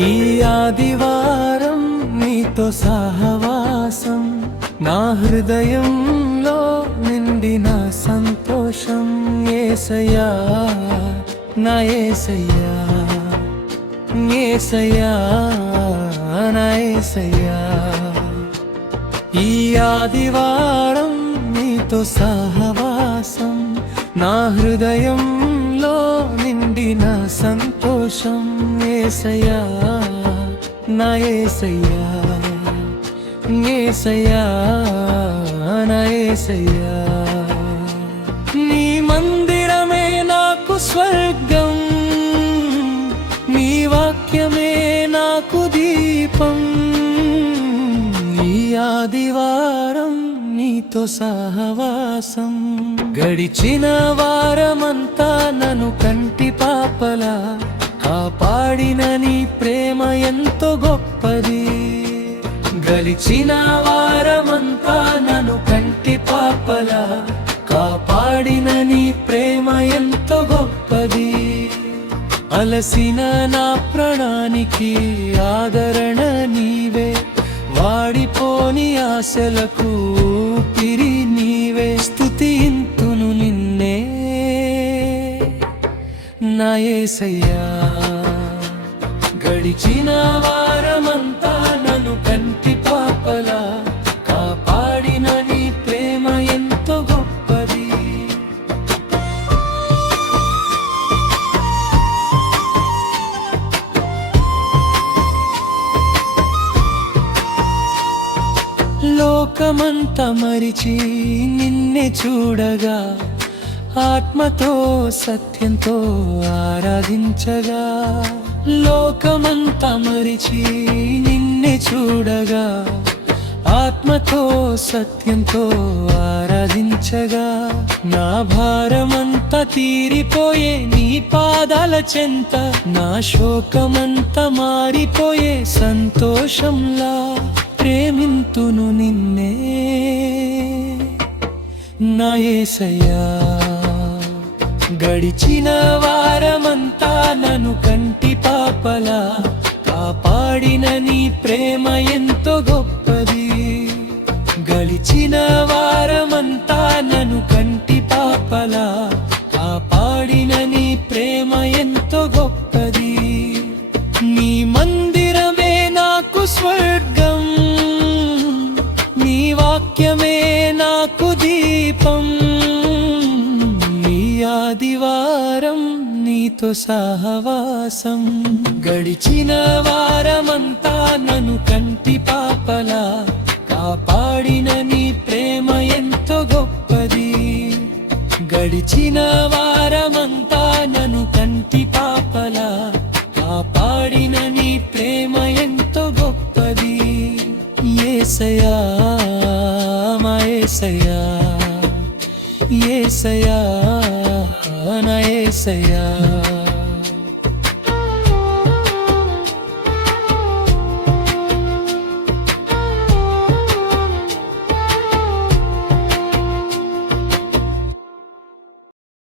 ఈ ఆదివారం నీతో సహవాసం, నా హృదయంలో నిండిన సంతోషం. యేసయ్యా నా యేసయ్యా, యేసయ్యా నా యేసయ్యా. ఈ ఆదివారం నీతో సహవాసం, నా హృదయంలో నిండిన సంతోషం. యేసయ్యా నా యేసయ్యా, యేసయ్యా నా యేసయ్యా. నీ మందిరమే నాకు స్వర్గం, నీ వాక్యమే నాకు దీపం. ఈ ఆదివారం నీతో సహవాసం, గడిచిన వారమంతా నన్ను కంటి పాపలా కాపాడిన నీ ప్రేమ ఎంతో గొప్పది. గడిచిన వారమంతా నన్ను కంటి పాపలా కాపాడిన నీ ప్రేమ ఎంతో గొప్పది. అలసిన నా ప్రాణానికి ఆదరణ నీవే, వాడిపోని ఆశలకు ఊపిరి నీవే. స్తుతింతును నిన్నే నా యేసయ్యా. గడిచిన వారమంతా నన్ను కంటి పాపలా కాపాడిన నీ ప్రేమ ఎంతో గొప్పది. లోకమంతా మరిచి నిన్నే చూడగా, ఆత్మతో సత్యంతో ఆరాధించగా. లోకమంతా మరిచి నిన్నే చూడగా, ఆత్మతో సత్యంతో ఆరాధించగా. నా భారమంతా తీరిపోయే నీ పాదాల చెంత, నా శోకమంతా మారిపోయే సంతోషంలా ప్రేమింతును నిన్నే నా యేసయ్యా. గడిచిన వారమంతా నన్ను కంటి పాపలా కాపాడిన నీ ప్రేమ ఎంతో గొప్పది. గడిచిన వారమంతా నన్ను కంటి పాపలా కాపాడిన నీ ప్రేమ ఎంతో గొప్పది. నీ మందిరమే నాకు స్వర్గం, నీ వాక్యమే నాకు దీపం. ఈ ఆదివారం నీతో సహవాసం, గడిచిన వారమంతా నన్ను కంటి పాపలా కాపాడిన నీ ప్రేమ ఎంతో గొప్పది. గడిచిన వారమంతా నన్ను కంటి పాపలా కాపాడిన నీ ప్రేమ ఎంతో గొప్పది. యేసయ్యా మా యేసయ్యా, యేసయ్యా నా యేసయ్యా.